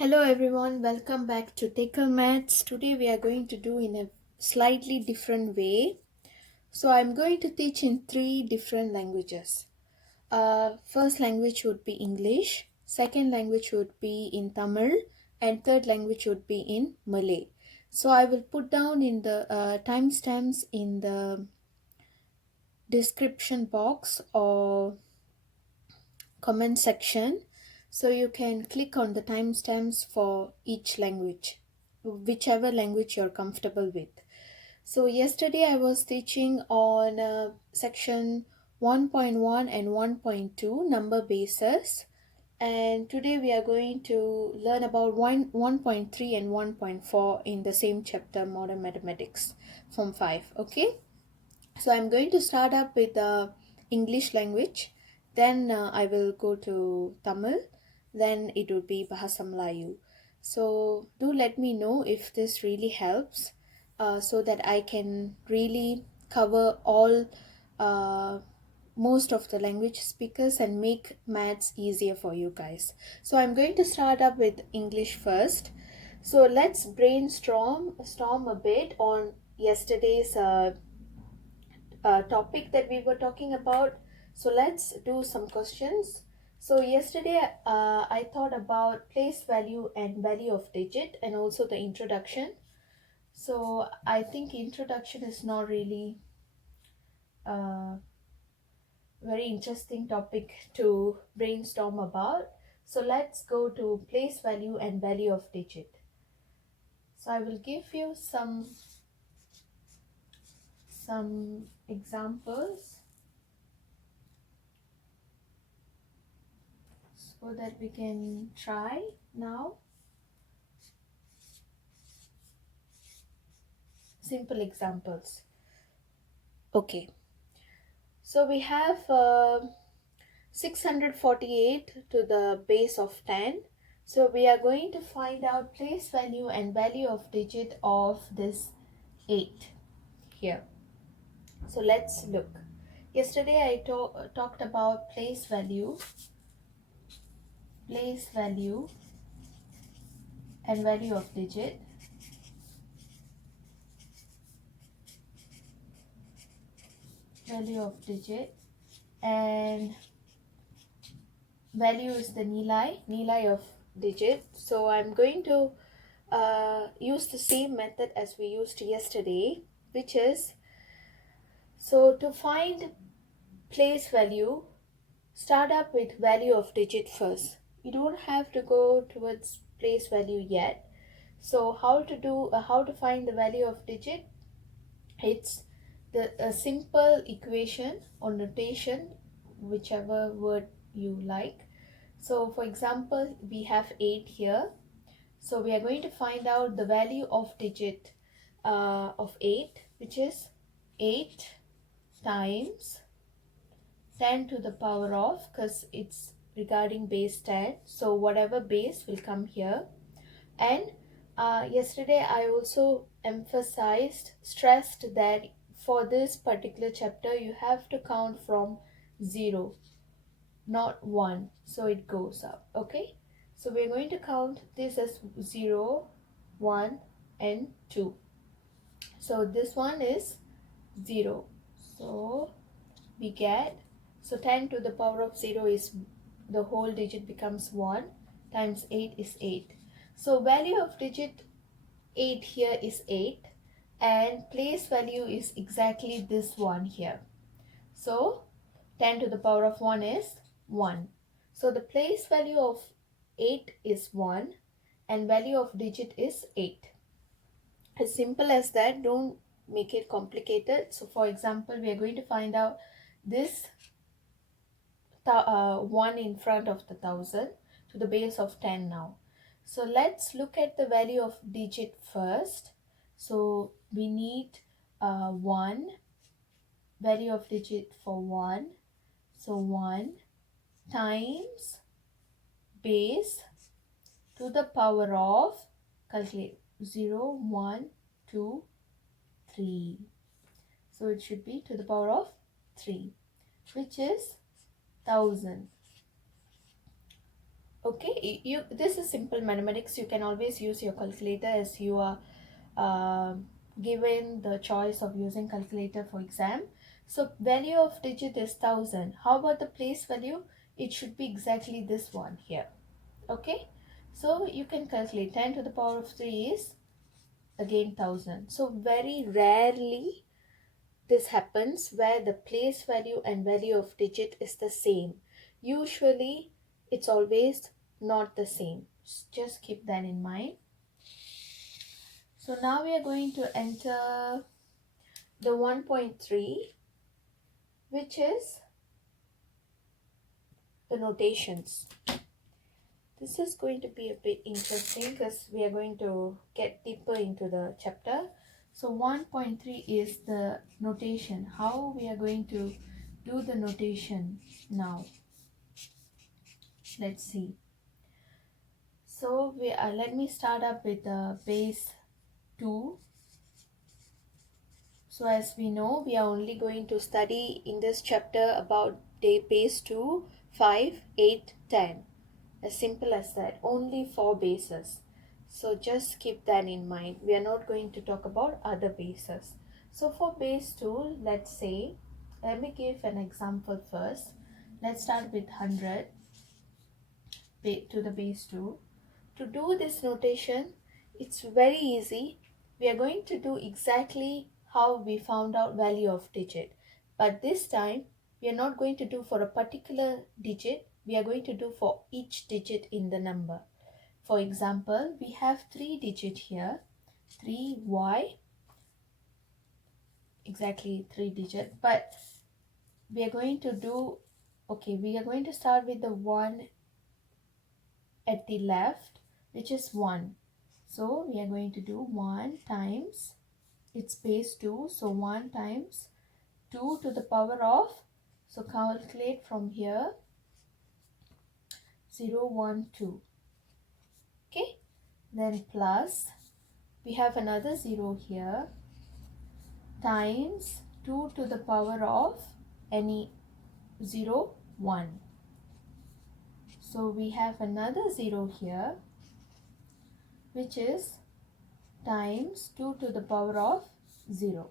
Hello everyone, welcome back to Taker Maths. Today we are going to do in a slightly different way. So I'm going to teach in three different languages. First language would be English, second language would be in Tamil, and third language would be in Malay. So I will put down in the timestamps in the description box or comment section, so you can click on the timestamps for each language, whichever language you're comfortable with. So yesterday I was teaching on section 1.1 and 1.2 number bases, and today we are going to learn about 1.3 and 1.4 in the same chapter, modern mathematics, form 5. Okay, so I'm going to start up with the English language, then I will go to Tamil, then it would be Bahasa Melayu. So do let me know if this really helps, so that I can really cover all most of the language speakers and make maths easier for you guys. So I'm going to start up with English first. So let's brainstorm a bit on yesterday's topic that we were talking about. So let's do some questions. So yesterday I thought about place value and value of digit and also the introduction. So I think introduction is not really a very interesting topic to brainstorm about. So let's go to place value and value of digit. So I will give you some examples so that we can try now. Simple examples. Okay, so we have 648 to the base of 10. So we are going to find out place value and value of digit of this 8 here. So let's look. Yesterday I talked about place value and value of digit. And value is the nilai of digit. So I'm going to use the same method as we used yesterday, which is, so to find place value, start up with value of digit first. You don't have to go towards place value yet. So how to find the value of digit? It's a simple equation or notation, whichever word you like. So for example, we have 8 here. So we are going to find out the value of digit of 8, which is 8 times 10 to the power of, because it's regarding base 10. So whatever base will come here. And yesterday I also stressed that for this particular chapter you have to count from 0, not 1, so it goes up. Okay, so we're going to count this as 0, 1 and 2. So this one is 0, so we get, so 10 to the power of 0 is, the whole digit becomes 1, times 8 is 8. So value of digit 8 here is 8, and place value is exactly this one here. So 10 to the power of 1 is 1. So the place value of 8 is 1 and value of digit is 8. As simple as that, don't make it complicated. So for example, we are going to find out this 1 in front of the 1000 to the base of 10 now. So let's look at the value of digit first. So we need 1, value of digit for 1. So 1 times base to the power of, calculate, 0, 1, 2, 3. So it should be to the power of 3, which is 1000. Okay, you this is simple mathematics. You can always use your calculator, as you are uh, given the choice of using calculator for exam. So value of digit is 1000. How about the place value? It should be exactly this one here. Okay, so you can calculate 10 to the power of 3 is again 1000. So very rarely this happens where the place value and value of digit is the same. Usually it's always not the same. Just keep that in mind. So now we are going to enter the 1.3, which is the notations. This is going to be a bit interesting because we are going to get deeper into the chapter. So 1.3 is the notation. How we are going to do the notation now. Let's see. So let me start up with the base 2. So as we know, we are only going to study in this chapter about day base 2, 5, 8, 10. As simple as that. Only 4 bases. So just keep that in mind. We are not going to talk about other bases. So for base 2, let's say, let me give an example first. Let's start with 100 to the base 2. To do this notation, it's very easy. We are going to do exactly how we found out value of digit. But this time, we are not going to do for a particular digit. We are going to do for each digit in the number. For example, we have 3 digit here. 3y, exactly 3 digit. But we are going to do, okay, we are going to start with the 1 at the left, which is 1. So we are going to do 1 times its base 2. So 1 times 2 to the power of, so calculate from here, 0, 1, 2. Okay, then plus, we have another 0 here, times 2 to the power of any 0, 1. So we have another 0 here, which is times 2 to the power of 0.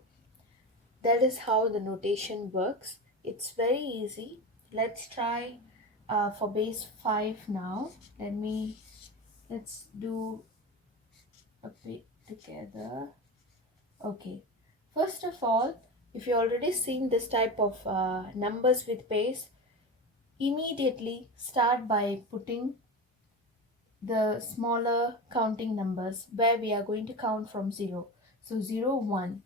That is how the notation works. It's very easy. Let's try for base 5 now. Let's do a bit together. Okay, first of all, if you already seen this type of numbers with base, immediately start by putting the smaller counting numbers where we are going to count from 0. So 0, 1.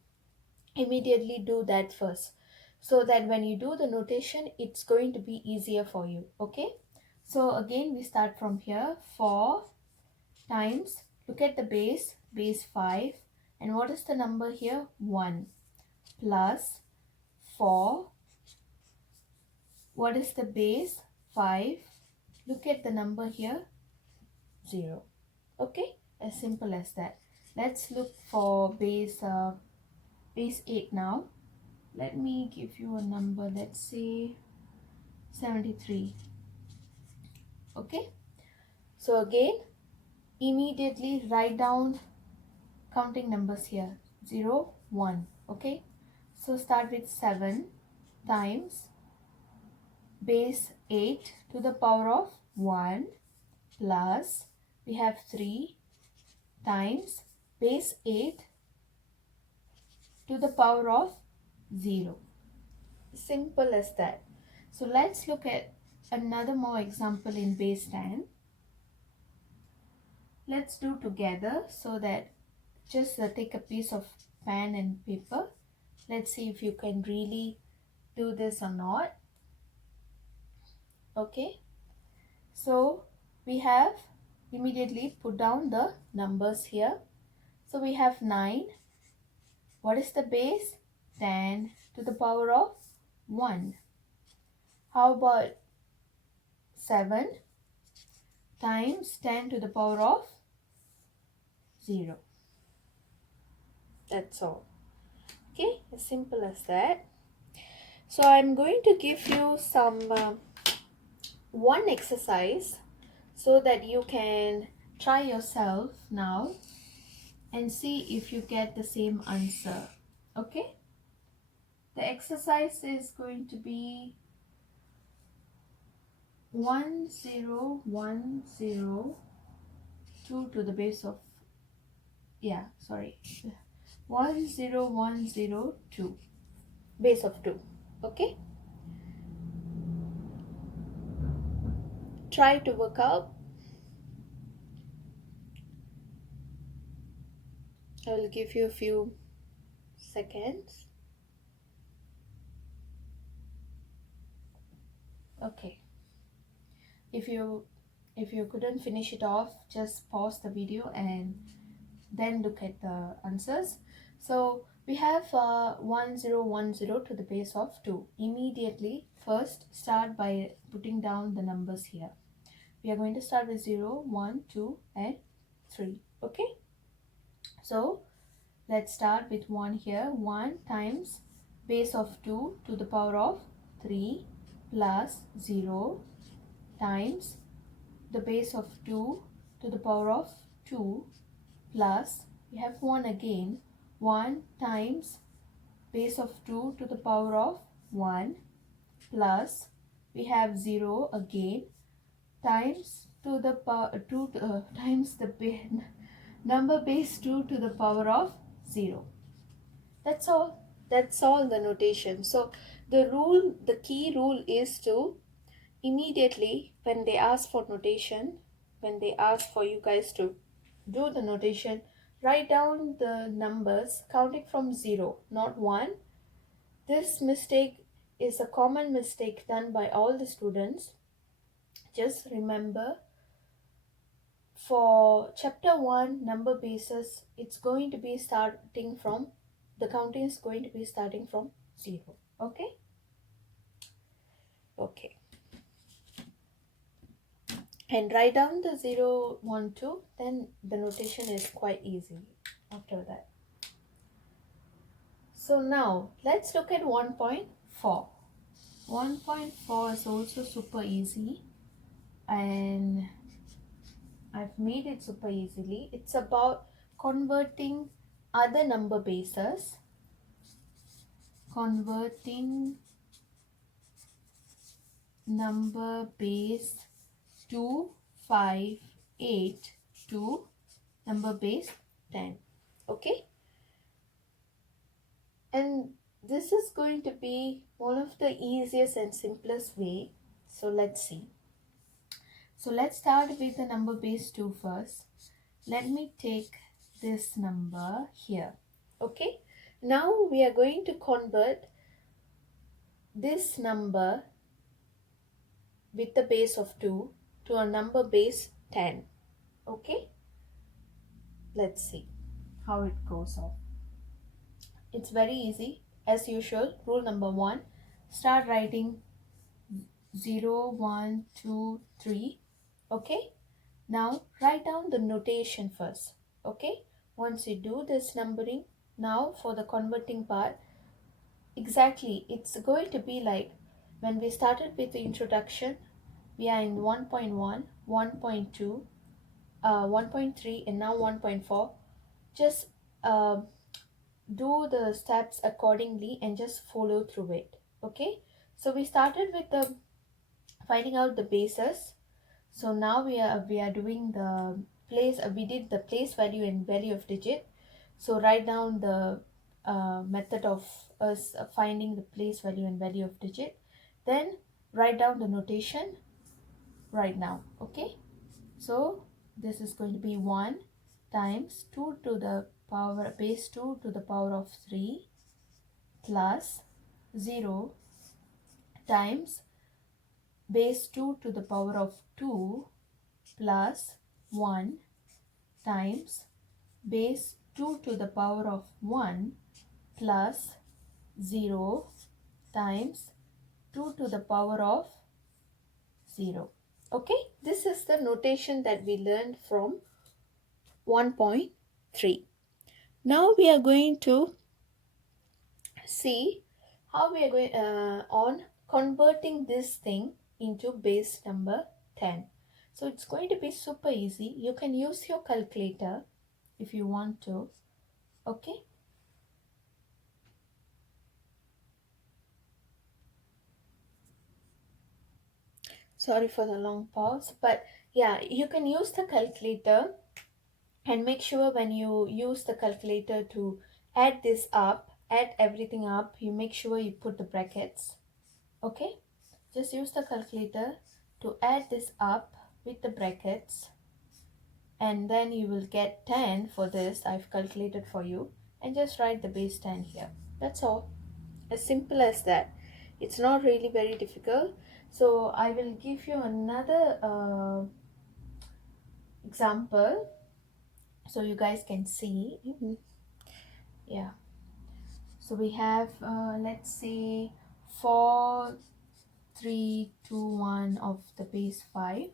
Immediately do that first, so that when you do the notation, it's going to be easier for you. Okay, so again we start from here. 4 times, look at the base 5, and what is the number here? 1, plus 4, what is the base? 5, look at the number here, 0. Okay, as simple as that. Let's look for base 8 now. Let me give you a number. Let's say 73. Okay, so again, immediately write down counting numbers here, 0, 1. Okay, so start with 7 times base 8 to the power of 1, plus we have 3 times base 8 to the power of 0. Simple as that. So let's look at another more example in base 10. Let's do together, so that just take a piece of pen and paper. Let's see if you can really do this or not. Okay, so we have immediately put down the numbers here. So we have 9. What is the base? 10 to the power of 1. How about 7 times 10 to the power of 0? That's all. Okay, as simple as that. So I'm going to give you some one exercise. so that you can try yourself now and see if you get the same answer. Okay? The exercise is going to be 1010 to the base of 10102 base of 2. Okay? Try to work out. I will give you a few seconds. Okay. If you couldn't finish it off, just pause the video and then look at the answers. So we have 1010 to the base of 2. Immediately, first start by putting down the numbers here. We are going to start with 0, 1, 2, and 3. Okay? So let's start with 1 here. 1 times base of 2 to the power of 3 plus 0 times the base of 2 to the power of 2 plus, we have 1 again, 1 times base of 2 to the power of 1 plus, we have 0 again, times to the power 2 times the number base 2 to the power of 0. That's all the notation. So the key rule is to immediately when they ask for notation, when they ask for you guys to do the notation, write down the numbers counting from 0, not 1. This mistake is a common mistake done by all the students. Just remember, for chapter 1 number basis, it's going to be starting from, the counting is going to be starting from 0. Okay? Okay. And write down the 0, 1, 2, then the notation is quite easy after that. So now let's look at 1.4. 1.4 is also super easy, and I've made it super easily. It's about converting other number bases, converting number base 258 to number base 10. Okay? And this is going to be one of the easiest and simplest way. So let's see. So let's start with the number base 2 first. Let me take this number here. Okay? Now we are going to convert this number with the base of 2 to a number base 10. Okay? Let's see how it goes off. It's very easy. As usual, rule number 1, start writing 0, 1, 2, 3. Okay? Now write down the notation first. Okay? Once you do this numbering, now for the converting part, exactly, it's going to be like when we started with the introduction, we are in 1.1, 1.2, 1.3, and now 1.4. Just do the steps accordingly and just follow through it. Okay? So we started with the finding out the bases. So now we are doing the place. We did the place value and value of digit. So write down the method of us finding the place value and value of digit. Then write down the notation right now. Okay. So this is going to be 1 times 2 to the power base 2 to the power of 3 plus 0 times base 2 to the power of 2 plus 1 times base 2 to the power of 1 plus 0 times 2 to the power of 0. Okay, this is the notation that we learned from 1.3. Now we are going to see how we are going on converting this thing into base number 10. So it's going to be super easy. You can use your calculator if you want to. Okay. Sorry for the long pause, but yeah, you can use the calculator, and make sure when you use the calculator to add this up, add everything up, you make sure you put the brackets. Okay, just use the calculator to add this up with the brackets, and then you will get 10 for this. I've calculated for you, and just write the base 10 here. That's all, as simple as that. It's not really very difficult. So I will give you another example so you guys can see. Yeah, so we have let's say 4 3 2 1 of the base 5.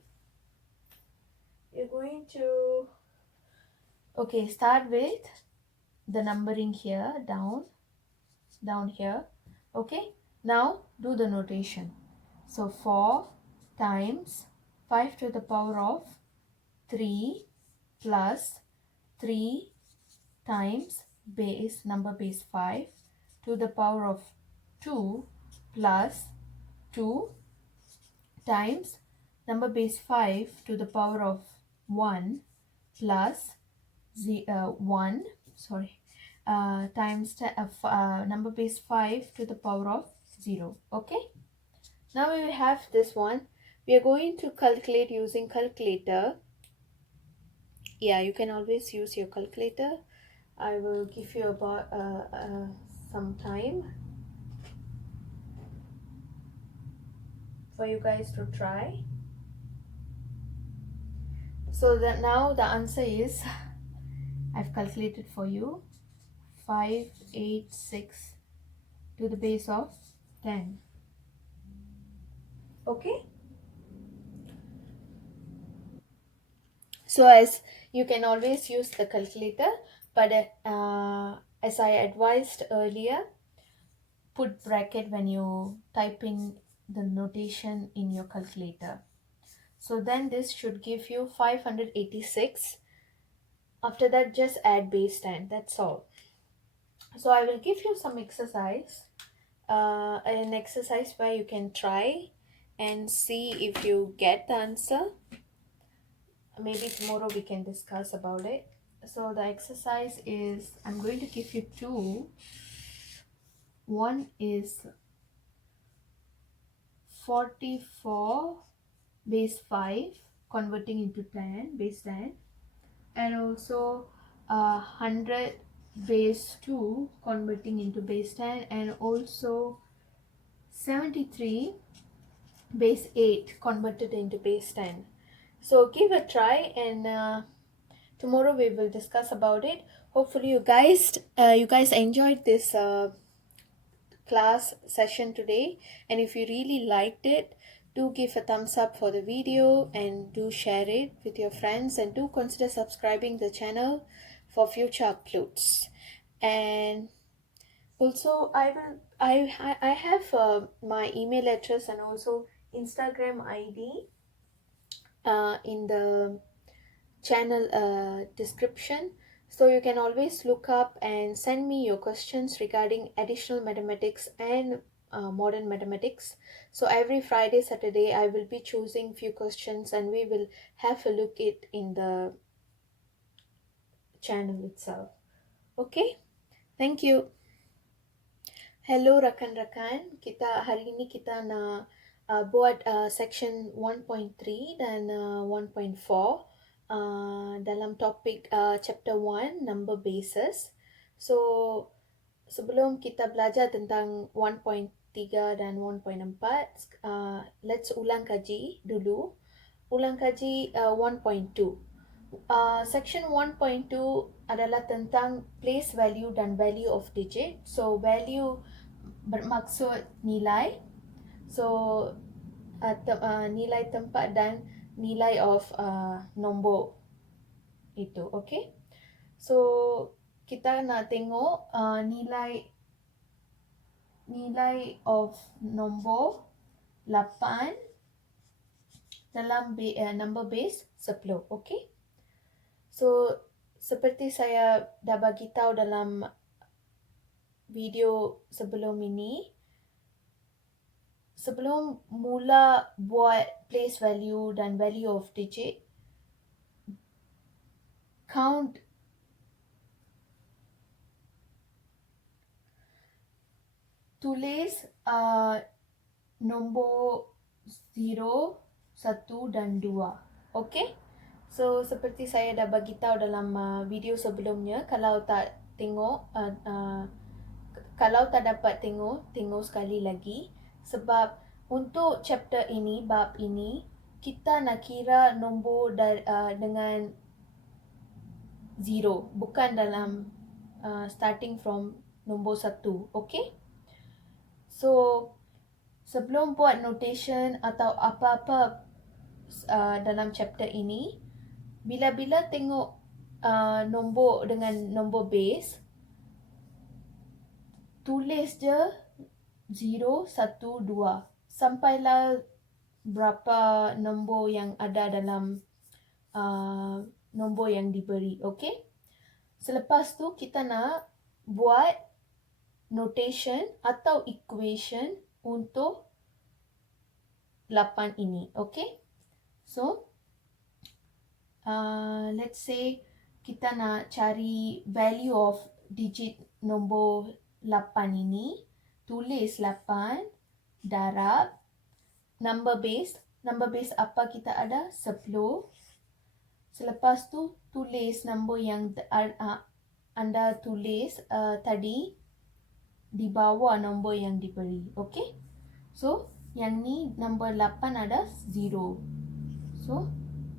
You're going to, okay, start with the numbering here, down here. Okay, now do the notation. So 4 times 5 to the power of 3 plus 3 times number base 5 to the power of 2 plus 2 times number base 5 to the power of 1 plus 1, sorry, times number base 5 to the power of 0. Okay, now we have this one. We are going to calculate using calculator. Yeah, you can always use your calculator. I will give you about some time for you guys to try. So that now the answer is, I've calculated for you, 586 to the base of 10. Okay, so as you can always use the calculator, but as I advised earlier, put bracket when you type in the notation in your calculator. So then this should give you 586. After that, just add base 10. That's all. So I will give you some exercise, an exercise where you can try and see if you get the answer. Maybe tomorrow we can discuss about it. So the exercise is, I'm going to give you two. One is 44 base 5 converting into 10 base 10, and also 100 base 2 converting into base 10, and also 73 base 8 converted into base 10. So give a try, and tomorrow we will discuss about it. Hopefully you guys enjoyed this class session today, and if you really liked it, do give a thumbs up for the video and do share it with your friends, and do consider subscribing the channel for future uploads. And also I have my email address and also Instagram ID in the channel description, so you can always look up and send me your questions regarding additional mathematics and modern mathematics. So every Friday Saturday I will be choosing few questions, and we will have a look it in the channel itself. Okay, thank you. Hello rakan-rakan, hari ini kita nak buat section 1.3 dan 1.4 dalam topik chapter 1 number bases. So sebelum kita belajar tentang 1.3 dan 1.4, let's ulang kaji dulu. Ulang kaji 1.2. Section 1.2 adalah tentang place value dan value of digit. So value bermaksud nilai. So nilai tempat dan nilai of nombor itu. Okay, so kita nak tengok nilai of nombor 8 dalam number base 10. Okay. So seperti saya dah bagi tahu dalam video sebelum ini, sebelum mula buat place value dan value of digit, count tulis nombor 0, 1 dan 2. Okay? So seperti saya dah bagi tahu dalam video sebelumnya, kalau tak tengok, kalau tak dapat tengok sekali lagi. Sebab untuk chapter ini, bab ini, kita nak kira nombor dengan 0, bukan dalam starting from nombor 1. Okay? So sebelum buat notation atau apa-apa dalam chapter ini, bila-bila tengok nombor dengan nombor base, tulis je 0, 1, 2 sampailah berapa nombor yang ada dalam nombor yang diberi. Okay? Selepas tu kita nak buat notation atau equation untuk 8 ini. Okay? So let's say kita nak cari value of digit nombor 8 ini. Tulis 8 darab number base. Number base apa kita ada? 10. Selepas tu tulis nombor yang anda tulis tadi di bawah nombor yang diberi. Okay? So yang ni nombor 8 ada 0. So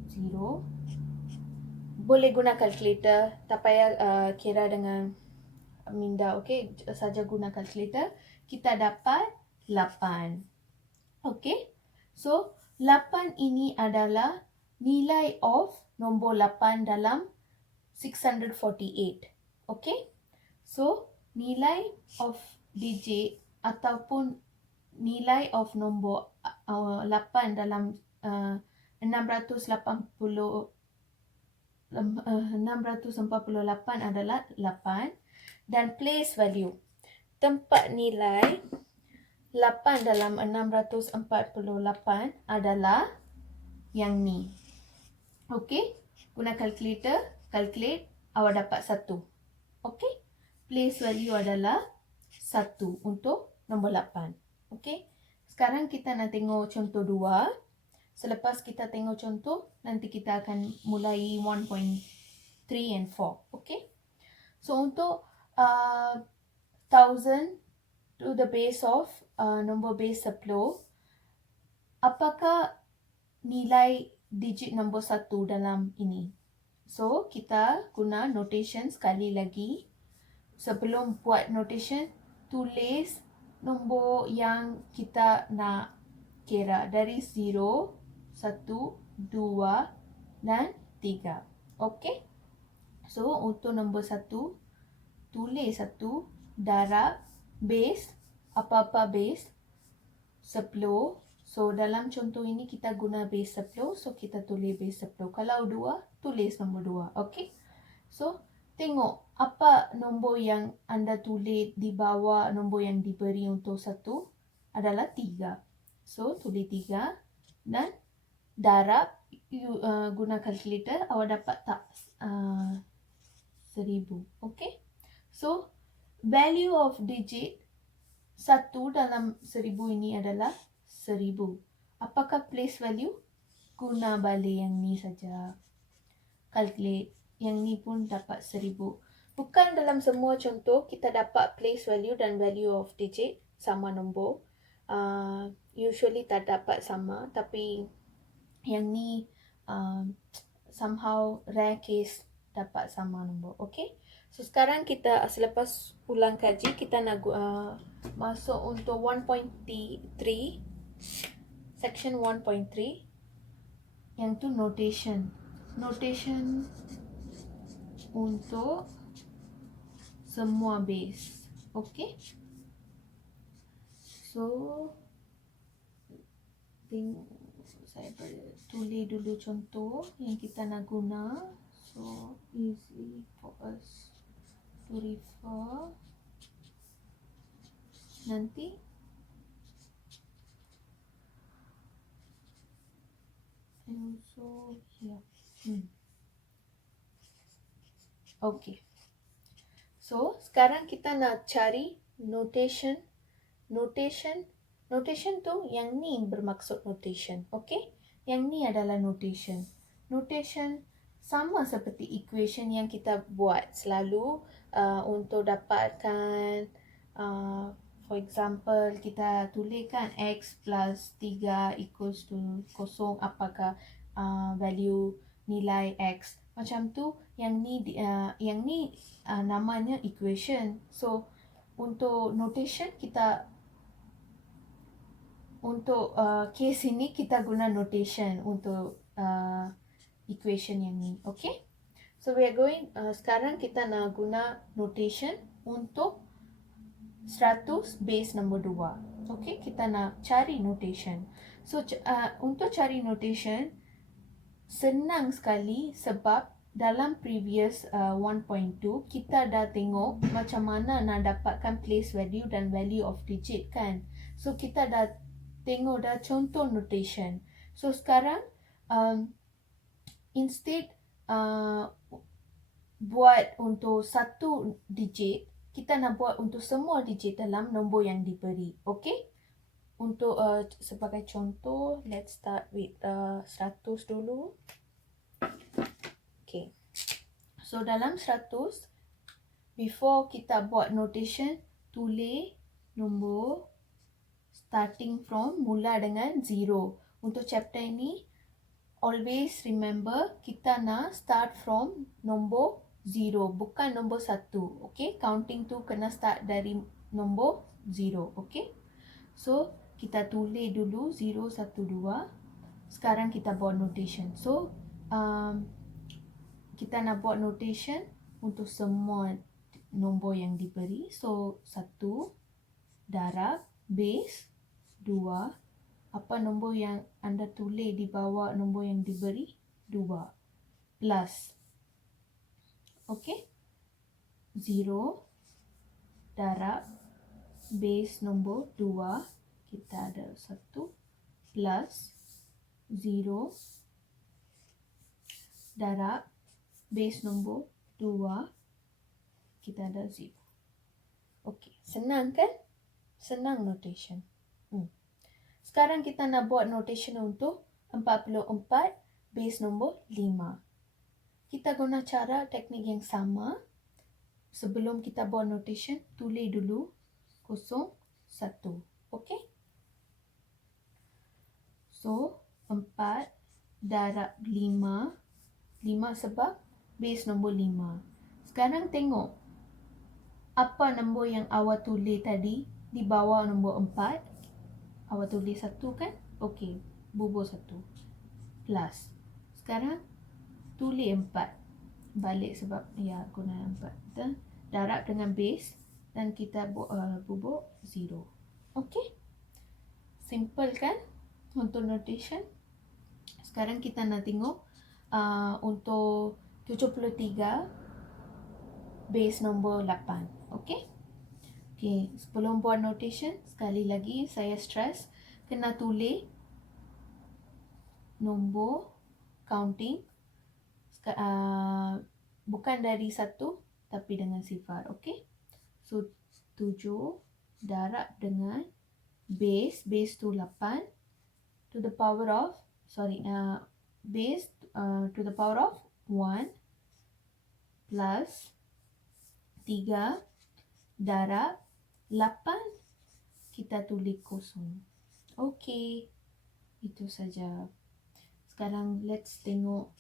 0. Boleh guna calculator, tak payah kira dengan minda. Okay? Saja guna calculator. Kita dapat 8. Okay? So 8 ini adalah nilai of nombor 8 dalam 648. Okay? So nilai of digit ataupun nilai of nombor 8 dalam 648 adalah 8. Dan place value, tempat nilai 8 dalam 648 adalah yang ni. Okay? Guna calculator, calculate, awak dapat 1. Okay? Place value adalah 1 untuk nombor 8. Okay? Sekarang kita nak tengok contoh 2. Selepas kita tengok contoh, nanti kita akan mulai 1.3 and 4. Okay? So untuk 1000 to the base of nombor base 10, apakah nilai digit nombor 1 dalam ini? So kita guna notation sekali lagi. Sebelum buat notation, tulis nombor yang kita nak kira dari 0, 1, 2 dan 3. Okay? So untuk nombor 1, tulis 1 darab base, apa-apa base 10. So dalam contoh ini kita guna base 10, so kita tulis base 10. Kalau 2, tulis nombor 2. Okay? So tengok apa nombor yang anda tulis di bawah nombor yang diberi untuk 1 adalah 3. So tulis 3 dan darab, guna calculator, awak dapat tak 1000. Okay? So value of digit 1 dalam 1000 ini adalah 1000. Apakah place value? Guna balik yang ni saja. Calculate. Yang ni pun dapat 1000. Bukan dalam semua contoh kita dapat place value dan value of digit sama nombor. Usually tak dapat sama, tapi yang ni somehow rare case dapat sama nombor. Okay? So sekarang kita selepas ulang kaji, kita nak masuk untuk 1.3, section 1.3, yang tu notation. Notation untuk semua base. Okay? So saya tulis dulu contoh yang kita nak guna. So easy for us to refer nanti. And also here. Okay. So sekarang kita nak cari notation. Notation tu yang ni bermaksud notation. Okay. Yang ni adalah notation. Notation sama seperti equation yang kita buat selalu untuk dapatkan for example kita tuliskan x plus 3 equals to 0, apakah value nilai x. Macam tu yang ni namanya equation. So untuk notation kita untuk case ini kita guna notation untuk equation yang ni. Okay. So we are going sekarang kita nak guna notation untuk 100 base nombor 2. Okay, kita nak cari notation. So untuk cari notation senang sekali sebab dalam previous 1.2 kita dah tengok macam mana nak dapatkan place value dan value of digit kan. So kita dah tengok dah contoh notation. So sekarang instead buat untuk satu digit, kita nak buat untuk semua digit dalam nombor yang diberi. Okay? Untuk sebagai contoh, let's start with 100 dulu. Okay. So dalam 100, before kita buat notation, tulis nombor starting from mula dengan 0. Untuk chapter ini, always remember kita nak start from nombor 0, bukan nombor 1. Okay, counting tu kena start dari nombor 0. Okay, so kita tulis dulu 0, 1, 2. Sekarang kita buat notation. So kita nak buat notation untuk semua nombor yang diberi. So 1 darab base 2. Apa nombor yang anda tulis di bawah nombor yang diberi? 2 plus. Okay, 0 darab base nombor 2, kita ada 1 plus 0 darab base nombor 2, kita ada 0. Okay, senang kan? Senang notation. Sekarang kita nak buat notation untuk 44 base nombor 5. Kita guna cara teknik yang sama. Sebelum kita buat notation, tulis dulu 0, 1. Okay? So, 4 darab 5. 5 sebab base nombor 5. Sekarang tengok. Apa nombor yang awak tulis tadi di bawah nombor 4? Awak tulis 1 kan? Okay, bubur 1. Plus. Sekarang tulis 4. Balik sebab ya guna 4. Kita darab dengan base dan kita bubur 0. Okay? Simple kan? Untuk notation. Sekarang kita nak tengok untuk 73 base nombor 8. Okay? Okay, sebelum buat notation, sekali lagi saya stress kena tulis nombor counting bukan dari 1 tapi dengan sifar. Okay? So 7 darab dengan base tu 8 to the power of base to the power of 1 plus 3 darab 8, kita tulis 0. Okay, itu saja. Sekarang let's tengok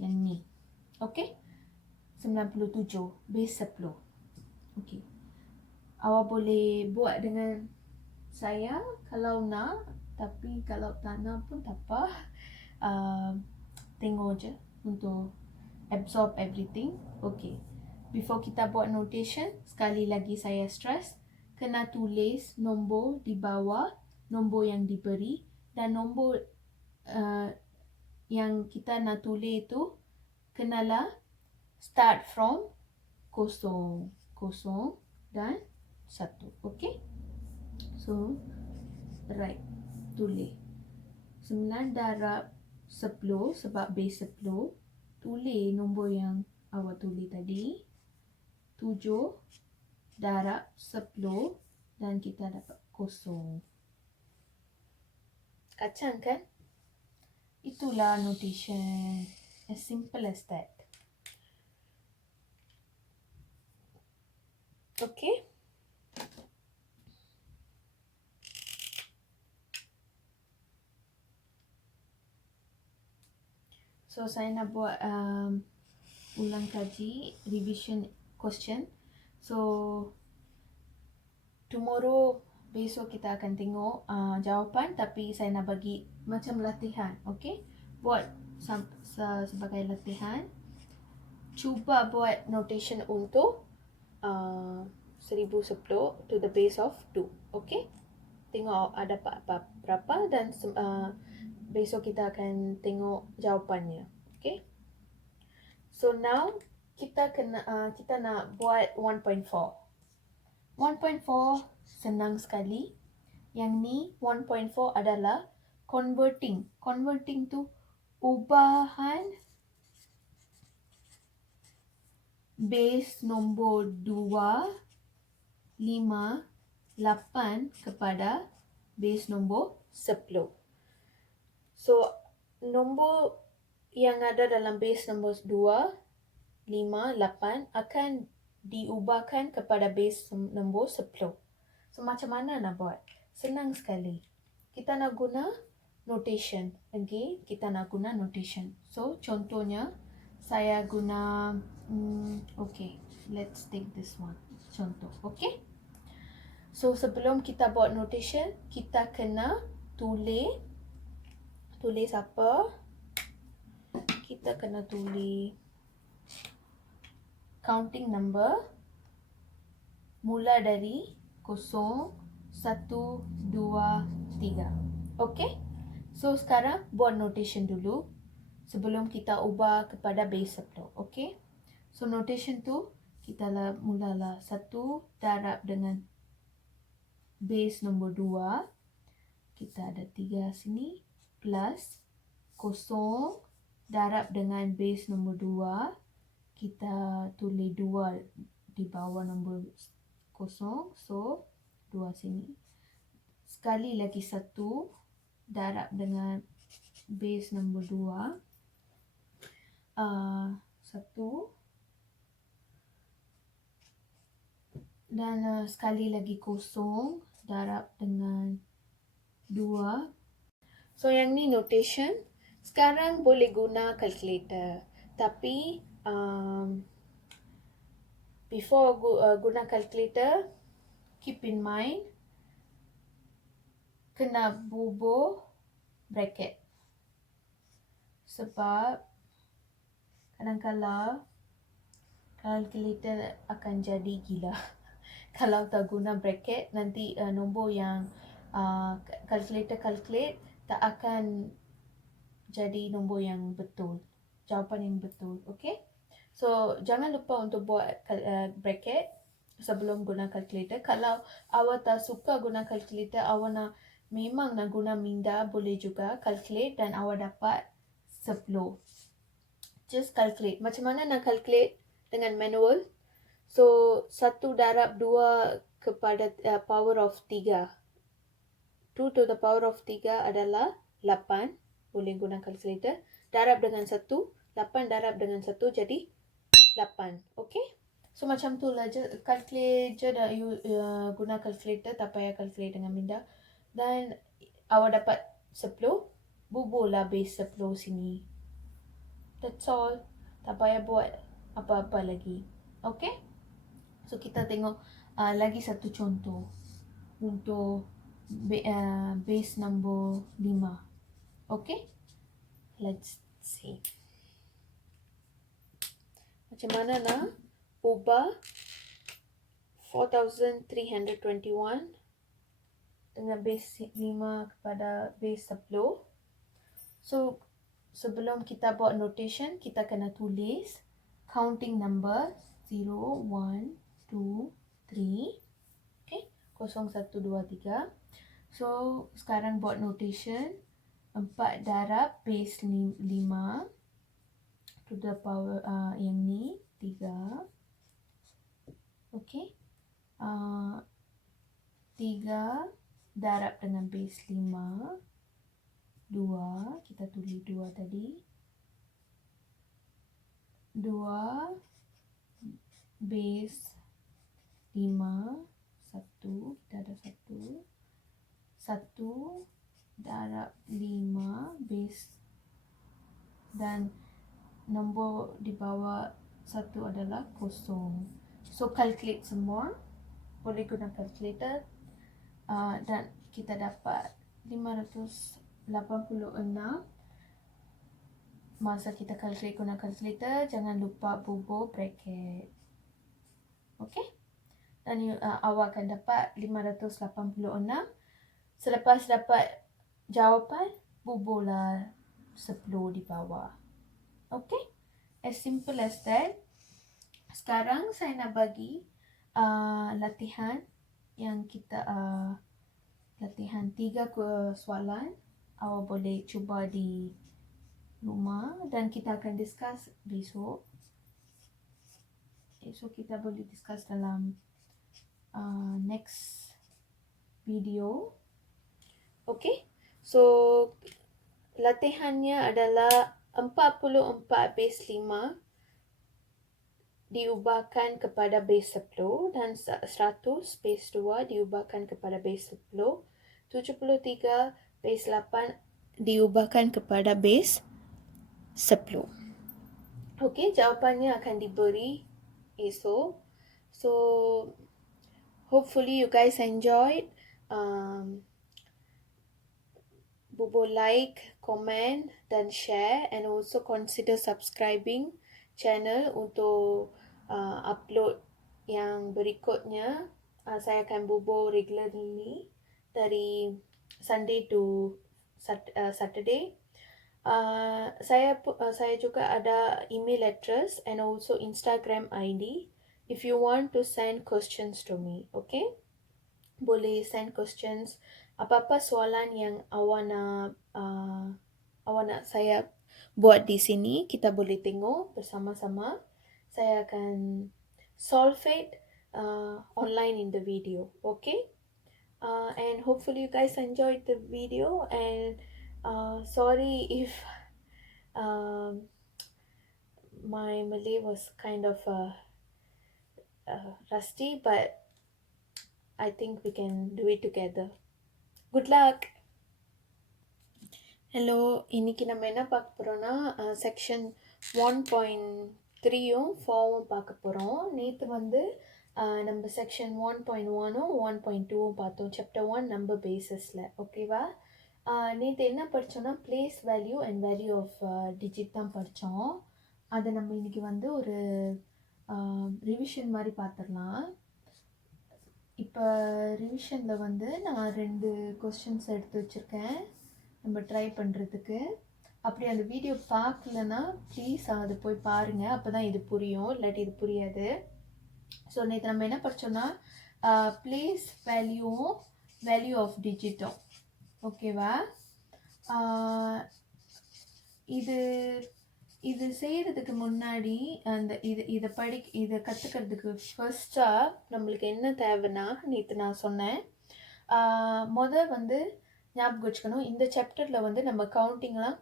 yang ni. Okay, 97 base 10. Okay, awak boleh buat dengan saya kalau nak, tapi kalau tak nak pun tak apa. Tengok je untuk absorb everything. Okay, before kita buat notation, sekali lagi saya stress, kena tulis nombor di bawah nombor yang diberi dan nombor yang kita nak tulis tu kenalah start from kosong dan 1. Okay, so right, tulis 9 darab 10 sebab base 10, tulis nombor yang awak tulis tadi 7 darab 10 dan kita dapat kosong. Kacang kan? Itulah notation. As simple as that. Okay. So saya nak buat ulang kaji, revision question. So tomorrow, besok kita akan tengok jawapan, tapi saya nak bagi macam latihan. Okay, buat sebagai latihan. Cuba buat notation untuk 1010 to the base of 2. Okay, tengok ada berapa dan besok kita akan tengok jawapannya. Okay, so now kita nak buat 1.4. 1.4 senang sekali. Yang ni 1.4 adalah converting. Converting tu ubahan base nombor 2, 5, 8 kepada base nombor 10. So nombor yang ada dalam base nombor 2, 5, 8 akan diubahkan kepada base nombor 10. So macam mana nak buat? Senang sekali. Kita nak guna notation. Again, kita nak guna notation. So contohnya saya guna okay, let's take this one. Contoh, okay? So sebelum kita buat notation, kita kena tulis apa? Kita kena tulis counting number mula dari 0, 1, 2, 3. Okay? So sekarang buat notation dulu sebelum kita ubah kepada base 10. Okay? So notation tu kita mulalah 1 darab dengan base nombor 2. Kita ada 3 sini plus 0 darab dengan base nombor 2. Kita tulis 2 di bawah nombor 0. So 2 sini. Sekali lagi 1 darab dengan base nombor 2. 1 dan sekali lagi 0 darab dengan 2. So yang ni notation. Sekarang boleh guna calculator. Tapi before guna calculator, keep in mind kena bubuh bracket. Sebab kadang-kadang calculator akan jadi gila. Kalau tak guna bracket, nanti nombor yang calculator calculate tak akan jadi nombor yang betul, jawapan yang betul. Okay, so jangan lupa untuk buat bracket sebelum guna calculator. Kalau awak tak suka guna calculator, awak memang nak guna minda, boleh juga calculate dan awak dapat 10. Just calculate. Macam mana nak calculate dengan manual? So 1 darab 2 kepada power of 3. 2 to the power of 3 adalah 8. Boleh guna calculator. Darab dengan 1. 8 darab dengan 1 jadi 8. Okay? So macam tu lah. Calculate je dah guna calculator. Tak payah calculate dengan minda. Dan awak dapat 10. Bubuhlah base 10 sini. That's all. Tak payah buat apa-apa lagi. Okay? So kita tengok lagi satu contoh untuk base nombor 5. Okay? Let's see. Macam mana nak ubah 4321 dengan base 5 kepada base 10. So sebelum kita buat notation, kita kena tulis counting number 0, 1, 2, 3. Okay, 0, 1, 2, 3. So sekarang buat notation 4 darab base 5 to the power yang ni 3. Okay, 3 darab dengan base 5 2, kita tulis 2 tadi. 2 base 5 1, kita ada 1 darab 5 base, dan nombor di bawah 1 adalah 0. So calculate semua, boleh guna calculator, dan kita dapat 586. Masa kita calculate guna calculator, jangan lupa bubuh bracket. Okay, dan awak akan dapat 586. Selepas dapat jawapan, bubuhlah 10 di bawah. Okay, as simple as that. Sekarang saya nak bagi latihan yang kita latihan 3 soalan. Awak boleh cuba di rumah dan kita akan discuss besok. So kita boleh discuss dalam next video. Okay, so latihannya adalah 44 base 5 diubahkan kepada base 10 dan 100 base 2 diubahkan kepada base 10. 73 base 8 diubahkan kepada base 10. Okay, jawapannya akan diberi esok. So hopefully you guys enjoyed. Bubu like, comment dan share, and also consider subscribing channel untuk upload yang berikutnya. Saya akan bubu regularly dari Sunday to Saturday. Saya juga ada email address and also Instagram ID if you want to send questions to me. Okay, boleh send questions, apa-apa soalan yang awak nak saya buat di sini, kita boleh tengok bersama-sama. Saya akan solve it online in the video. Okay, and hopefully you guys enjoyed the video, and sorry if my Malay was kind of rusty, but I think we can do it together. Good luck. Hello, இன்னைக்கு நம்ம என்ன பார்க்க போறோம்னா செக்ஷன் 1.3யும் 4ம் பார்க்க போறோம். நேற்று வந்து நம்ம செக்ஷன் 1.1ம் 1.2ம் பார்த்தோம், சாப்டர் 1 நம்பர் பேசிஸில். ஓகேவா? நேற்று என்ன படித்தோன்னா place value and value of digit தான் படித்தோம். அதை நம்ம இன்னைக்கு வந்து ஒரு ரிவிஷன் மாதிரி பார்த்துடலாம். இப்போ ரிவிஷனில் வந்து நான் 2 கொஸ்டின்ஸ் எடுத்து வச்சுருக்கேன் நம்ம ட்ரை பண்ணுறதுக்கு. அப்படி அந்த வீடியோ பார்க்கலன்னா ப்ளீஸ் அது போய் பாருங்கள், அப்போ தான் இது புரியும், இல்லாட்டி இது புரியாது. ஸோ நேற்று நம்ம என்ன படித்தோன்னா பிளேஸ் வேல்யூவும் வேல்யூ ஆஃப் டிஜிட்டும். ஓகேவா? இது செய்கிறதுக்கு முன்னாடி இதை கற்றுக்கிறதுக்கு ஃபர்ஸ்ட்டாக நம்மளுக்கு என்ன தேவைன்னா, நேற்று நான் சொன்னேன், வந்து ஞாபகம் வச்சுக்கணும், இந்த சாப்டரில் வந்து நம்ம கவுண்டிங்லாம்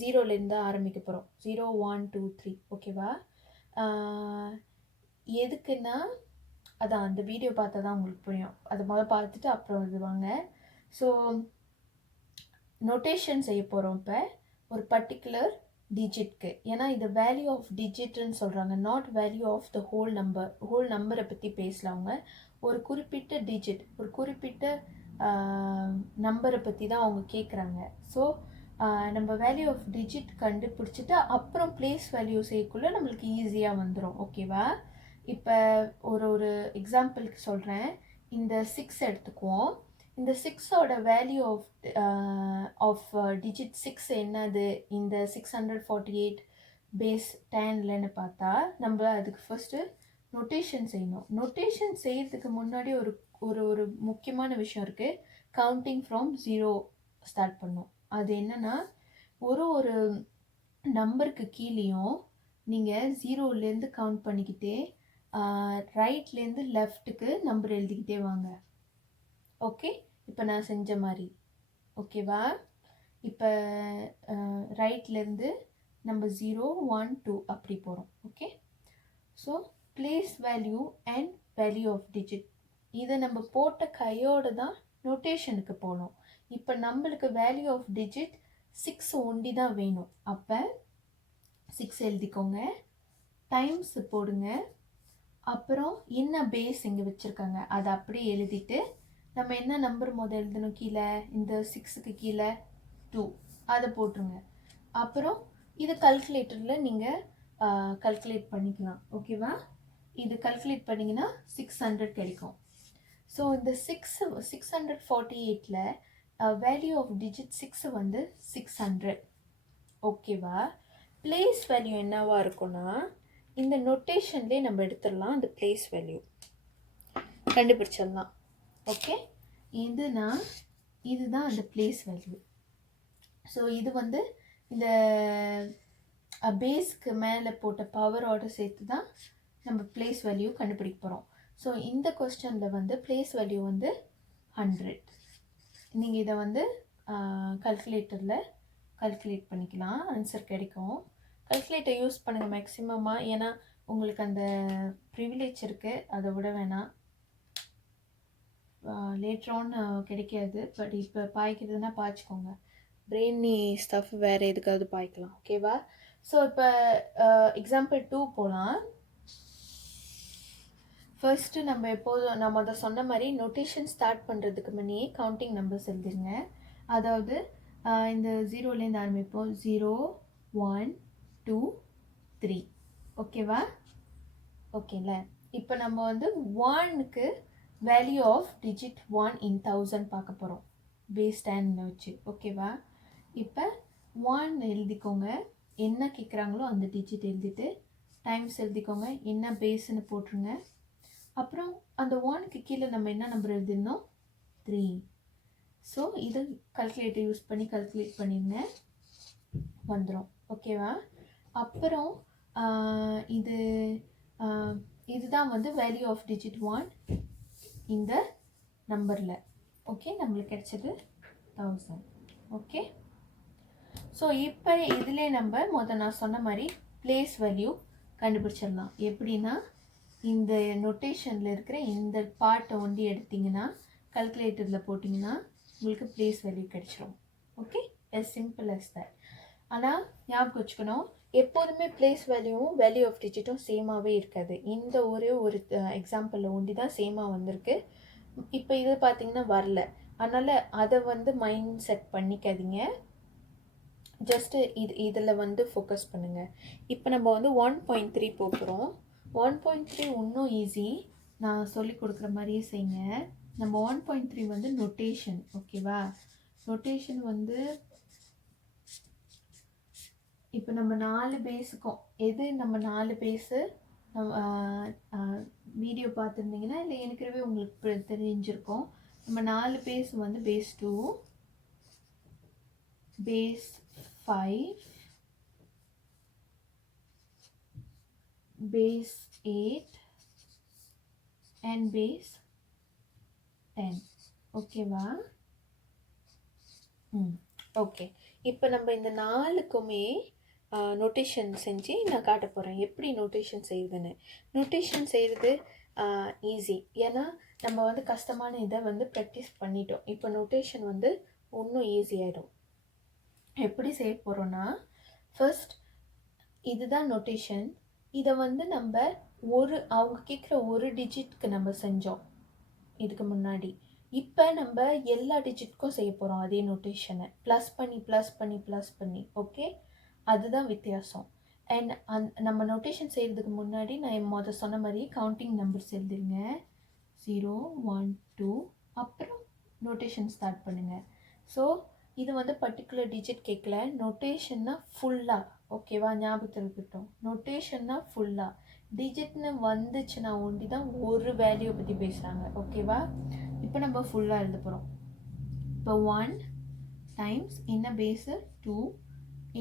0லேருந்து தான் ஆரம்பிக்க போகிறோம். 0, 1, 2, 3. ஓகேவா? எதுக்குன்னா அதான் அந்த வீடியோ பார்த்தா தான் உங்களுக்கு புரியும். அதை பார்த்துட்டு அப்புறம் இது வாங்க. ஸோ நோட்டேஷன் செய்ய போகிறோம் இப்போ ஒரு பர்டிகுலர் டிஜிட்க்கு. ஏன்னா இது வேல்யூ ஆஃப் டிஜிட்னு சொல்கிறாங்க, not value of the whole நம்பரை பற்றி பேசலாம். அவங்க ஒரு குறிப்பிட்ட டிஜிட், ஒரு குறிப்பிட்ட நம்பரை பற்றி தான் அவங்க கேட்குறாங்க. ஸோ நம்ம வேல்யூ ஆஃப் டிஜிட் கண்டுபிடிச்சிட்டு அப்புறம் பிளேஸ் வேல்யூ செய்யக்குள்ளே நம்மளுக்கு ஈஸியாக வந்துடும். ஓகேவா? இப்போ ஒரு எக்ஸாம்பிளுக்கு சொல்கிறேன். இந்த 6 எடுத்துக்குவோம். இந்த 6ஓட வேல்யூ ஆஃப் டிஜிட் 6 என்னது இந்த 648 பேஸ் 10லன்னு பார்த்தா நம்ம அதுக்கு ஃபர்ஸ்ட்டு நொட்டேஷன் செய்யணும். நொட்டேஷன் செய்யறதுக்கு முன்னாடி ஒரு ஒரு ஒரு முக்கியமான விஷயம் இருக்குது. கவுண்டிங் ஃப்ரம் 0 ஸ்டார்ட் பண்ணோம். அது என்னன்னா ஒரு ஒரு நம்பருக்கு கீழேயும் நீங்கள் 0லேருந்து கவுண்ட் பண்ணிக்கிட்டே ரைட்லேருந்து லெஃப்ட்டுக்கு நம்பர் எழுதிக்கிட்டே வாங்க. ஓகே, இப்போ நான் செஞ்ச மாதிரி. ஓகேவா? இப்போ ரைட்லேருந்து நம்ம 0 1 2 அப்படி போகிறோம். Okay, so place value and value of digit இதை நம்ம போட்ட கையோடு தான் நோட்டேஷனுக்கு போகணும். இப்போ நம்மளுக்கு வேல்யூ ஆஃப் டிஜிட் 6 ஒண்டி தான் வேணும். அப்போ 6 எழுதிக்கோங்க, டைம்ஸ் போடுங்க, அப்புறம் என்ன பேஸ் இங்கே வச்சுருக்காங்க அதை அப்படியே எழுதிட்டு நம்ம என்ன நம்பர் முதல் எழுதணும் கீழே, இந்த 6க்கு கீழே 2 அதை போட்டுருங்க. அப்புறம் இது கல்குலேட்டரில் நீங்கள் கல்குலேட் பண்ணிக்கலாம். ஓகேவா? இது கல்குலேட் பண்ணிங்கன்னா 600 கிடைக்கும். ஸோ இந்த 648ல் வேல்யூ ஆஃப் டிஜிட் 6 வந்து 600. ஓகேவா? பிளேஸ் வேல்யூ என்னவா இருக்கும்னா இந்த நொட்டேஷன்லேயே நம்ம எடுத்துடலாம். அந்த பிளேஸ் வேல்யூ கண்டுபிடிச்சிடலாம். ஓகே, இதுதான் அந்த பிளேஸ் வேல்யூ. ஸோ இது வந்து இந்த பேஸ்க்கு மேலே போட்ட பவரோடு சேர்த்து தான் நம்ம பிளேஸ் வேல்யூ கண்டுபிடிக்க போகிறோம். ஸோ இந்த கொஸ்டினில் வந்து பிளேஸ் வேல்யூ வந்து 100. நீங்கள் இதை வந்து கல்குலேட்டரில் கல்குலேட் பண்ணிக்கலாம், ஆன்சர் கிடைக்கும். கல்குலேட்டர் யூஸ் பண்ணுங்கள் மேக்ஸிமமாக, ஏன்னா உங்களுக்கு அந்த ப்ரிவிலேஜ் இருக்குது. அதை விட வேணாம், லேட்டர் ஆன் கிடைக்காது. பட் இப்போ பாய்க்கிறதுனா பாய்ச்சிக்கோங்க, பிரெயினி ஸ்டஃப் வேறு எதுக்காவது பாய்க்கலாம். ஓகேவா? ஸோ இப்போ எக்ஸாம்பிள் 2 போகலாம். ஃபர்ஸ்ட்டு நம்ம எப்போதும் நம்ம அதை சொன்ன மாதிரி நோட்டேஷன் ஸ்டார்ட் பண்ணுறதுக்கு முன்னே கவுண்டிங் நம்பர்ஸ் எழுதிருங்க. அதாவது இந்த 0லேருந்து ஆரம்பிப்போம். 0 1 2 3. ஓகேவா? ஓகேல, இப்போ நம்ம வந்து 1க்கு வேல்யூ ஆஃப் டிஜிட் 1 in 1000 பார்க்க போகிறோம் பேஸ் 10 வச்சு. ஓகேவா? இப்போ 1 எழுதிக்கோங்க, என்ன கேட்குறாங்களோ அந்த டிஜிட் எழுதிட்டு டைம்ஸ் எழுதிக்கோங்க, என்ன பேஸ்ன்னு போட்டுருங்க. அப்புறம் அந்த 1க்கு கீழே நம்ம என்ன நம்பர் எழுதிருந்தோம், 3. ஸோ இதை கல்குலேட்டர் யூஸ் பண்ணி கல்குலேட் பண்ணிடுங்க, வந்துடும். ஓகேவா? அப்புறம் இதுதான் வந்து வேல்யூ ஆஃப் டிஜிட் 1 இந்த நம்பரில். ஓகே, நம்மளுக்கு கிடைச்சது 1000. ஓகே, ஸோ இப்போ இதிலே நம்ம நான் சொன்ன மாதிரி பிளேஸ் வேல்யூ கண்டுபிடிச்சிடலாம். எப்படின்னா இந்த நொட்டேஷனில் இருக்கிற இந்த பார்ட்டை ஒண்டி எடுத்திங்கன்னா கல்குலேட்டரில் போட்டிங்கன்னா உங்களுக்கு பிளேஸ் வேல்யூ கிடைச்சிடும். Okay, as simple as that. ஆனால் ஞாபகம் வச்சுக்கணும், எப்போதுமே பிளேஸ் வேல்யூவும் வேல்யூ ஆஃப் டிஜிட்டும் சேமாகவே இருக்காது. இந்த ஒரே ஒரு எக்ஸாம்பிளில் ஒண்டி தான் சேமாக வந்திருக்கு. இப்போ இது பார்த்திங்கன்னா வரல, அதனால் அதை வந்து மைண்ட் செட் பண்ணிக்காதீங்க. ஜஸ்ட்டு இதில் வந்து ஃபோக்கஸ் பண்ணுங்கள். இப்போ நம்ம வந்து 1.3 போகிறோம். 1.3 இன்னும் ஈஸி, நான் சொல்லி கொடுக்குற மாதிரியே செய்யுங்க. நம்ம 1.3 வந்து நொட்டேஷன். ஓகேவா? நொட்டேஷன் வந்து இப்போ நம்ம 4 பேஸுக்கும் நம்ம 4 பேஸு வீடியோ பார்த்துருந்தீங்கன்னா இல்லை ஏற்கனவே உங்களுக்கு தெரிஞ்சிருக்கும். நம்ம 4 பேஸ் வந்து பேஸ் 2, பேஸ் 5, base 8 and base 10. ஓகேவா? ஓகே, இப்போ நம்ம இந்த 4க்குமே நோட்டேஷன் செஞ்சு நான் காட்ட போகிறேன் எப்படி நோட்டேஷன் செய்யுதுன்னு. நோட்டேஷன் செய்கிறது ஈஸி, ஏன்னா நம்ம வந்து கஷ்டமான இதை வந்து ப்ராக்டிஸ் பண்ணிட்டோம். இப்போ நோட்டேஷன் வந்து இன்னும் ஈஸியாகிடும். எப்படி செய்ய போகிறோன்னா, ஃபர்ஸ்ட் இதுதான் நோட்டேஷன். இதை வந்து நம்ம அவங்க கேட்குற ஒரு டிஜிட்க்கு நம்ம செஞ்சோம் இதுக்கு முன்னாடி. இப்போ நம்ம எல்லா டிஜிட்க்கும் செய்ய போகிறோம் அதே நோட்டேஷனை, ப்ளஸ் பண்ணி. ஓகே, அதுதான் வித்தியாசம். அண்ட் நம்ம நோட்டேஷன் செய்கிறதுக்கு முன்னாடி நான் சொன்ன மாதிரி கவுண்டிங் நம்பர்ஸ் எழுதிருங்க. 0 1 2, அப்புறம் நோட்டேஷன் ஸ்டார்ட் பண்ணுங்கள். ஸோ இது வந்து பர்டிகுலர் டிஜிட் கேட்கல, நொட்டேஷன்னா ஃபுல்லாக. ஓகேவா, ஞாபகத்தில் இருக்கட்டும். நொட்டேஷன்னா ஃபுல்லாக. டிஜிட்னு வந்துச்சுன்னா ஒண்டி தான் ஒரு வேல்யூ பற்றி பேசுகிறாங்க. ஓகேவா, இப்போ நம்ம ஃபுல்லாக எழுத போகிறோம். இப்போ 1 டைம்ஸ் என்ன பேஸு 2,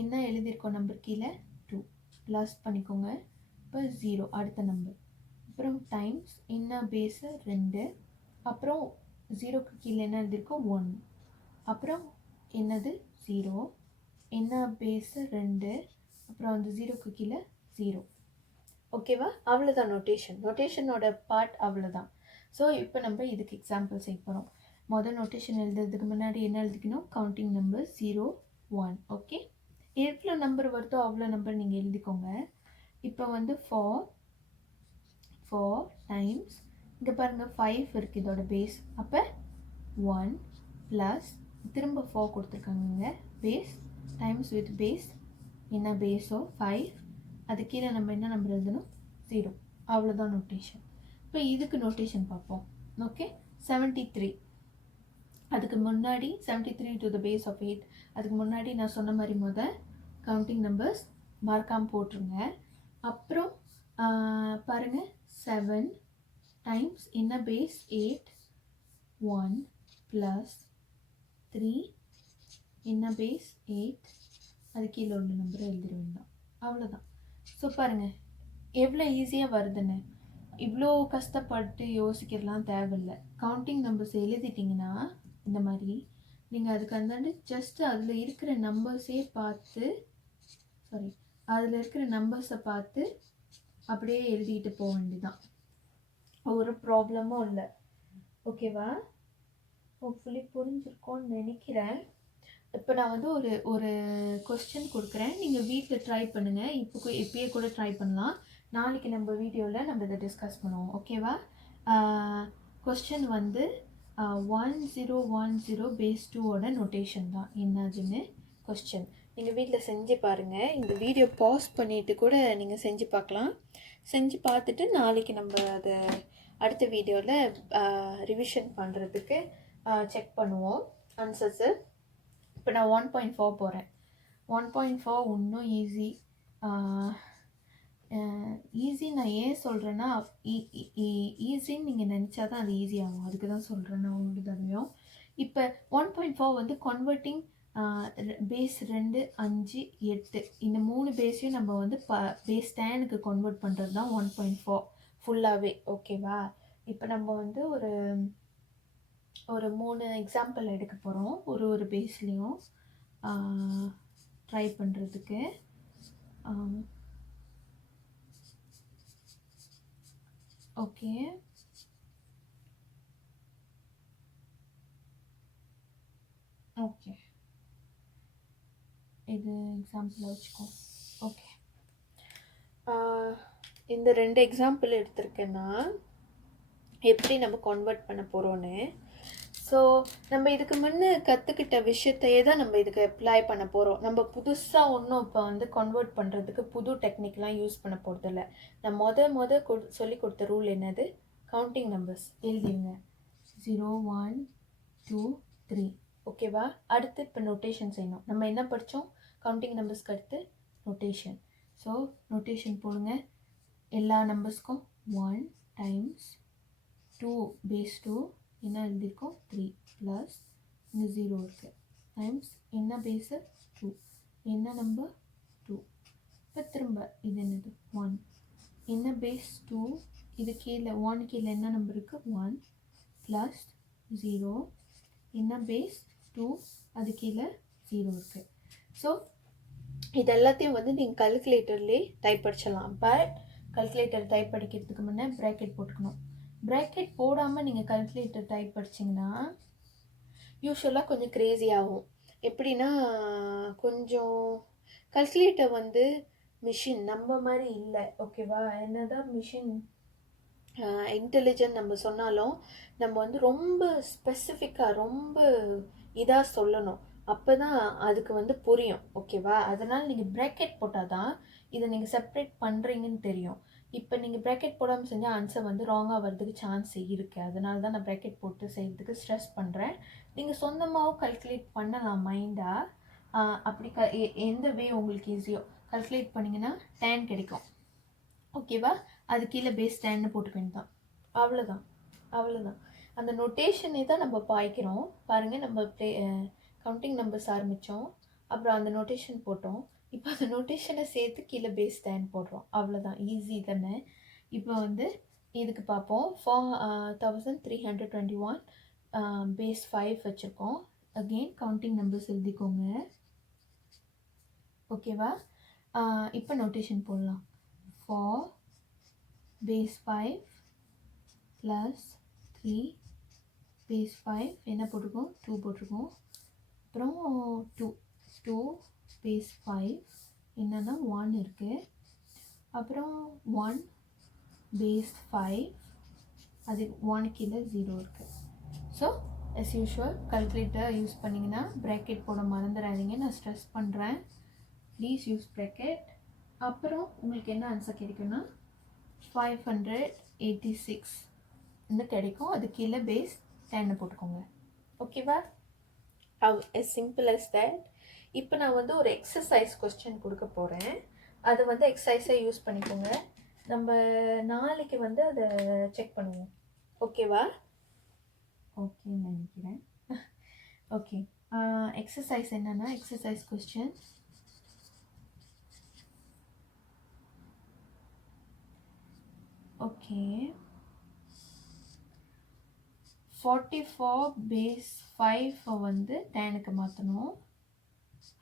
என்ன எழுதியிருக்கோம் நம்பர் கீழே 2 ப்ளஸ் பண்ணிக்கோங்க. இப்போ 0 அடுத்த நம்பர். அப்புறம் டைம்ஸ் என்ன பேஸு 2, அப்புறம் 0க்கு கீழே என்ன எழுதியிருக்கோம் 1, அப்புறம் என்னது 0, என்ன பேஸு 2, அப்புறம் அந்த 0க்கு கீழே 0. ஓகேவா, அவ்வளோதான் நோட்டேஷன். நோட்டேஷனோட பார்ட் அவ்வளோதான். ஸோ இப்போ நம்ம இதுக்கு எக்ஸாம்பிள் செய்ய போகிறோம். மொதல் நோட்டேஷன் எழுதுறதுக்கு முன்னாடி என்ன எழுதிக்கணும், கவுண்டிங் நம்பர் 0 1. ஓகே, எவ்வளோ நம்பர் வருதோ அவ்வளோ நம்பர் நீங்கள் எழுதிக்கோங்க. இப்போ வந்து 4 டைம்ஸ் இங்கே பாருங்கள் 5 இருக்குது இதோட பேஸ். அப்போ 1 ப்ளஸ் திரும்ப 4 கொடுத்துருக்காங்க பேஸ், டைம்ஸ் வித் பேஸ் என்ன பேஸோ 5, அது கீழே நம்ம என்ன நம்பர் எழுதணும் 0. அவ்வளோதான் நோட்டேஷன். இப்போ இதுக்கு நோட்டேஷன் பார்ப்போம். ஓகே, 73. அதுக்கு முன்னாடி 73 டு த பேஸ் ஆஃப் 8. அதுக்கு முன்னாடி நான் சொன்ன மாதிரி கவுண்டிங் நம்பர்ஸ் மறக்காமல் போட்டுருங்க. அப்புறம் பாருங்கள் 7 டைம்ஸ் என்ன பேஸ் 8, 1 ப்ளஸ் 3 என்ன பேஸ் 8, அது கீழே உள்ள நம்பரை எழுதிட வேண்டாம். அவ்வளோதான். ஸோ பாருங்கள் எவ்வளோ ஈஸியாக வருதுன்னு. இவ்வளோ கஷ்டப்பட்டு யோசிக்கிறதுலாம் தேவையில்லை. கவுண்டிங் நம்பர்ஸ் எழுதிட்டிங்கன்னா இந்த மாதிரி நீங்கள் அதுக்கு அந்தாண்டு ஜஸ்ட்டு அதில் இருக்கிற நம்பர்ஸை பார்த்து அப்படியே எழுதிக்கிட்டு போக வேண்டியதான். ஒரு ப்ராப்ளமும் இல்லை. ஓகேவா, ஹோப்ஃபுல்லி புரிஞ்சிருக்கோன்னு நினைக்கிறேன். இப்போ நான் வந்து ஒரு கொஸ்டின் கொடுக்குறேன், நீங்கள் வீட்டில் ட்ரை பண்ணுங்கள். இப்பயே கூட ட்ரை பண்ணலாம். நாளைக்கு நம்ம வீடியோவில் நம்ம இதை டிஸ்கஸ் பண்ணுவோம். ஓகேவா, கொஸ்டின் வந்து 1010 பேஸ் 2ஓட நோட்டேஷன் தான் என்னதுன்னு கொஸ்டின். நீங்கள் வீட்டில் செஞ்சு பாருங்கள். இந்த வீடியோ பாஸ் பண்ணிவிட்டு கூட நீங்கள் செஞ்சு பார்க்கலாம். செஞ்சு பார்த்துட்டு நாளைக்கு நம்ம அதை அடுத்த வீடியோவில் ரிவிஷன் பண்ணுறதுக்கு செக் பண்ணுவோம் ஆன்சர்ஸு. இப்போ நான் 1.4 போகிறேன். 1.4 இன்னும் ஈஸி. நான் ஏன் சொல்கிறேன்னா ஈஸின்னு நீங்கள் நினச்சா தான் அது ஈஸியாகும். அதுக்கு தான் சொல்கிறேன் நான் உங்களுக்கு தடவையும். இப்போ 1.4 வந்து கன்வெர்ட்டிங் பேஸ் 2 5 8 இந்த 3 பேஸையும் நம்ம வந்து பேஸ் 10க்கு கன்வெர்ட் பண்ணுறது தான் 1.4 ஃபுல்லாகவே. ஓகேவா, இப்போ நம்ம வந்து ஒரு 3 எக்ஸாம்பிள் எடுக்க போகிறோம் ஒரு பேஸ்லேயும் ட்ரை பண்ணுறதுக்கு. ஓகே, இது எக்ஸாம்பிள் வச்சுக்கோ. ஓகே, இந்த 2 எக்ஸாம்பிள் எடுத்திருக்கேன்னா எப்படி நம்ம கன்வெர்ட் பண்ண போகிறோன்னு. ஸோ நம்ம இதுக்கு முன்னே கற்றுக்கிட்ட விஷயத்தையே தான் நம்ம இதுக்கு அப்ளை பண்ண போகிறோம். நம்ம புதுசாக ஒன்றும் இப்போ வந்து கன்வெர்ட் பண்ணுறதுக்கு புது டெக்னிக்லாம் யூஸ் பண்ண போகிறதில்ல. நான் சொல்லி கொடுத்த ரூல் என்னது, கவுண்டிங் நம்பர்ஸ் எழுதிடுங்க 0 1 2 3. ஓகேவா, அடுத்து இப்போ நோட்டேஷன் செய்யணும். நம்ம என்ன படித்தோம், கவுண்டிங் நம்பர்ஸ்க்கு அடுத்து நோட்டேஷன். ஸோ நோட்டேஷன் போடுங்க. எல்லா நம்பர்ஸ்க்கும் 1 டைம்ஸ் 2 பேஸ் 2 என்ன எழுதியிருக்கோம் 3 ப்ளஸ் இந்த 0 இருக்குது டைம்ஸ் என்ன பேஸு 2 என்ன நம்பர் 2. இப்போ திரும்ப இது என்னது 1 என்ன பேஸ் 2, இது கீழே 1 கீழே என்ன நம்பர் இருக்குது 1 ப்ளஸ் 0 என்ன பேஸ் 2, அது கீழே 0 இருக்குது. ஸோ இது எல்லாத்தையும் வந்து நீங்கள் கல்குலேட்டர்லேயே டைப் அடிச்சிடலாம். பட் கல்குலேட்டர் டைப் அடிக்கிறதுக்கு முன்னே ப்ராக்கெட் போட்டுக்கணும். ப்ராக்கெட் போடாமல் நீங்கள் கல்குலேட்டர் டைப் படிச்சிங்கன்னா யூஸ்வலாக கொஞ்சம் க்ரேஸி ஆகும். எப்படின்னா கொஞ்சம் கல்குலேட்டர் வந்து மிஷின் நம்ம மாதிரி இல்லை. ஓகேவா, என்ன தான் மிஷின் இன்டெலிஜென்ட் நம்ம சொன்னாலும் நம்ம வந்து ரொம்ப ஸ்பெசிஃபிக்காக ரொம்ப இதாக சொல்லணும். அப்போ தான் அதுக்கு வந்து புரியும். ஓகேவா, அதனால் நீங்கள் ப்ராக்கெட் போட்டால் தான் இதை நீங்கள் செப்ரேட் பண்ணுறீங்கன்னு தெரியும். இப்போ நீங்கள் ப்ராக்கெட் போடாமல் செஞ்சால் ஆன்சர் வந்து ராங்காக வர்றதுக்கு சான்ஸ் இருக்குது. அதனால தான் நான் ப்ராக்கெட் போட்டு செய்கிறதுக்கு ஸ்ட்ரெஸ் பண்ணுறேன். நீங்கள் சொந்தமாகவும் கல்குலேட் பண்ணலாம் மைண்டாக. அப்படி எந்த வே உங்களுக்கு ஈஸியோ கல்குலேட் பண்ணிங்கன்னா 10 கிடைக்கும். ஓகேவா? அது கீழே பேஸ் 10 போட்டுக்க வேண்டியதான். அவ்வளோதான், அவ்வளோதான். அந்த நோட்டேஷனே தான் நம்ம பாய்க்கிறோம். பாருங்கள், நம்ம கவுண்டிங் நம்பர்ஸ் ஆரம்பித்தோம், அப்புறம் அந்த நோட்டேஷன் போட்டோம். இப்போ அந்த நோட்டேஷனை சேர்த்து கீழே பேஸ் 10 போடுறோம். அவ்வளோதான், ஈஸி தானே? இப்போ வந்து இதுக்கு பார்ப்போம். 4321 பேஸ் 5 வச்சுருக்கோம். அகெயின் கவுண்டிங் நம்பர்ஸ் எழுதிக்கோங்க. ஓகேவா? இப்போ நோட்டேஷன் போடலாம். 4 பேஸ் 5 ப்ளஸ் 3 பேஸ் 5 என்ன போட்டிருக்கோம்? 2 போட்டிருக்கோம். அப்புறம் 2 பேஸ் 5 என்னன்னா 1 இருக்குது. அப்புறம் 1 பேஸ் 5 அது 1 கீழே 0 இருக்குது. So as usual calculator use பண்ணிங்கன்னா ப்ராக்கெட் போட மறந்துடாதீங்க. நான் ஸ்ட்ரெஸ் பண்ணுறேன், ப்ளீஸ் யூஸ் ப்ராக்கெட். அப்புறம் உங்களுக்கு என்ன ஆன்சர் கிடைக்கும்னா 586 கிடைக்கும். அது கீழே பேஸ் 10 போட்டுக்கோங்க. ஓகேவா? as simple as that. இப்போ நான் வந்து ஒரு எக்ஸசைஸ் கொஸ்டின் கொடுக்க போகிறேன். அது வந்து எக்ஸசைஸை யூஸ் பண்ணிக்கோங்க. நம்ம நாளைக்கு வந்து அதை செக் பண்ணுவோம். ஓகேவா? ஓகேன்னு நினைக்கிறேன். ஓகே, எக்ஸசைஸ் என்னென்னா, எக்ஸசைஸ் கொஸ்டின் ஓகே 44 பேஸ் 5 வந்து 10க்கு மாற்றணும்.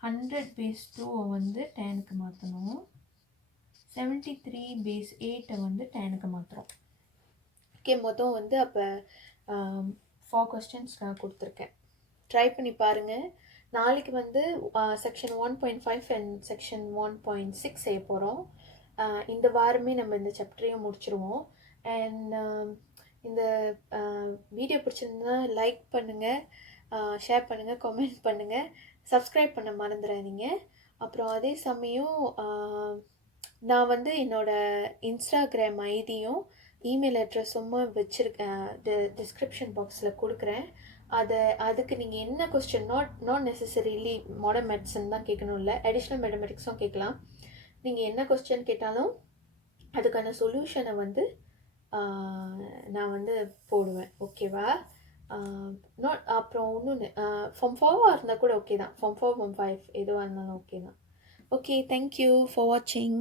100 பேஸ் 2 வந்து 10க்கு மாற்றணும். 73 பேஸ் 8 வந்து 10க்கு மாற்றுறோம். ஓகே, மொத்தம் வந்து அப்போ 4 கொஸ்டின்ஸ் நான் கொடுத்துருக்கேன். ட்ரை பண்ணி பாருங்கள். நாளைக்கு வந்து செக்ஷன் 1.5 அண்ட் செக்ஷன் 1.6 செய்ய போகிறோம். இந்த வாரமே நம்ம இந்த சாப்டரையும் முடிச்சிருவோம். அண்ட் இந்த வீடியோ பிடிச்சிருந்தா லைக் பண்ணுங்கள், ஷேர் பண்ணுங்கள், கமெண்ட் பண்ணுங்கள், சப்ஸ்கிரைப் பண்ண மறந்துடாதீங்க. அப்புறம் அதே சமயம் நான் வந்து என்னோடய இன்ஸ்டாகிராம் ஐடியும் இமெயில் அட்ரஸும் வச்சுருக்கேன், டிஸ்கிரிப்ஷன் பாக்ஸில் கொடுக்குறேன். அதுக்கு நீங்கள் என்ன question, not necessarily modern medicine தான் கேட்கணும், இல்லை அடிஷ்னல் மேத்தமெட்டிக்ஸும் கேட்கலாம். நீங்கள் என்ன கொஸ்டின் கேட்டாலும் அதுக்கான சொல்யூஷனை வந்து நான் வந்து போடுவேன். ஓகேவா? அப்புறம் இன்னொன்று, ஃபார்ம் 4 இருந்தால் கூட ஓகே தான். ஃபார்ம் 4 ஃபார்ம் 5 எதுவாக இருந்தாலும் ஓகே தான். ஓகே, தேங்க்யூ ஃபார் வாட்சிங்.